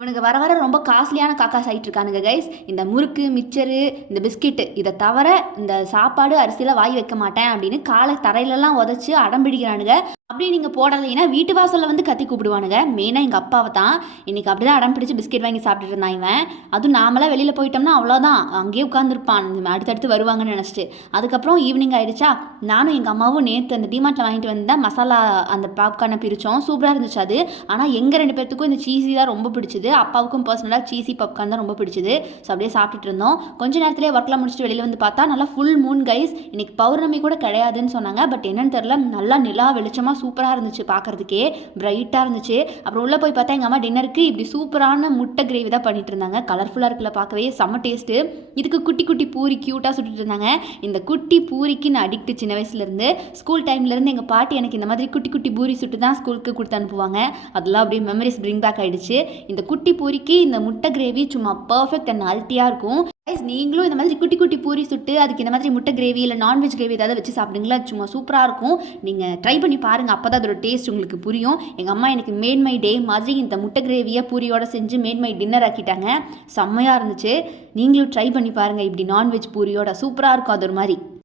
இவனுங்க வர வர ரொம்ப காஸ்ட்லியான காக்காஸ் ஆகிட்டு இருக்கானுங்க கைஸ். இந்த முறுக்கு, மிச்சரு, இந்த பிஸ்கெட்டு இதை தவிர இந்த சாப்பாடு அரிசியில் வாய் வைக்க மாட்டேன் அப்படின்னு காலை தரையிலலாம் உதச்சி அடம் பிடிக்கிறானுங்க. அப்படி நீங்கள் போடலைன்னா வீட்டு வாசலில் வந்து கத்தி கூப்பிடுவானுங்க. மெயினாக எங்கள் அப்பாவை தான். இன்றைக்கி அப்படி தான் அடம் பிடிச்சி பிஸ்கெட் வாங்கி சாப்பிட்டுட்டு இருந்தான் இவன். அதுவும் நாமளாம் வெளியில் போயிட்டோம்னா அவ்வளோதான், அங்கேயே உட்காந்துருப்பான் அடுத்தடுத்து வருவாங்கன்னு நினச்சிட்டு. அதுக்கப்புறம் ஈவினிங் ஆகிடுச்சா, நானும் எங்கள் அம்மாவும் நேற்று அந்த டிமார்ட்டில் வாங்கிட்டு வந்தால் மசாலா அந்த பாப்கார்னை பிரித்தோம். சூப்பராக இருந்துச்சு அது. ஆனால் எங்கள் 2 பேர்த்துக்கும் இந்த சீஸி தான் ரொம்ப பிடிச்சிது. அப்பாவுக்கும் பர்சனலாக சீஸி பாப்கார்ன் தான் ரொம்ப பிடிச்சிது. ஸோ அப்படியே சாப்பிட்டுட்டு இருந்தோம். கொஞ்ச நேரத்திலே ஒர்க்லாம் முடிச்சுட்டு வெளியில் வந்து பார்த்தா நல்லா ஃபுல் மூன் கைஸ். இன்றைக்கி பௌர்ணமி கூட கிடையாதுன்னு சொன்னாங்க. பட் என்னன்னு தெரில, நல்லா நிலா வெளிச்சமாக சூப்பராக இருந்துச்சு, பார்க்குறதுக்கே பிரைட்டாக இருந்துச்சு. அப்புறம் உள்ளே போய் பார்த்தா எங்கள் அம்மா டின்னருக்கு இப்படி சூப்பரான முட்டை கிரேவி தான் பண்ணிட்டு இருந்தாங்க. கலர்ஃபுல்லாக இருக்குல்ல, பார்க்கவே செம்ம டேஸ்ட்டு. இதுக்கு குட்டி குட்டி பூரி க்யூட்டாக சுட்டுட்டு இருந்தாங்க. இந்த குட்டி பூரிக்கு நான் அடிக்ட் சின்ன வயசுலேருந்து. ஸ்கூல் டைம்லேருந்து எங்கள் பாட்டி எனக்கு இந்த மாதிரி குட்டி குட்டி பூரி சுட்டு தான் ஸ்கூலுக்கு கொடுத்து அனுப்புவாங்க. அதெல்லாம் அப்படியே மெமரிஸ் பிரிங் பேக் ஆகிடுச்சு. இந்த குட்டி பூரிக்கு இந்த முட்டை கிரேவி சும்மா பர்ஃபெக்ட் அண்ட் அல்ட்டியாக இருக்கும். நீங்களும் இந்த மாதிரி குட்டி குட்டி பூரி சுட்டு அதுக்கு இந்த மாதிரி முட்டை கிரேவி இல்லை நான்வெஜ் கிரேவி ஏதாவது வச்சு சாப்பிடுங்களா, சும்மா சூப்பராக இருக்கும். நீங்கள் ட்ரை பண்ணி பாருங்கள், அப்போ தான் அதோட டேஸ்ட் உங்களுக்கு புரியும். எங்கள் அம்மா எனக்கு மேட் மை டே மாதிரி இந்த முட்டை கிரேவியை பூரியோடு செஞ்சு மேட் மை டின்னர் ஆக்கிட்டாங்க. செம்மையாக இருந்துச்சு. நீங்களும் ட்ரை பண்ணி பாருங்கள், இப்படி நான்வெஜ் பூரியோட சூப்பராக இருக்கும் அது ஒரு மாதிரி.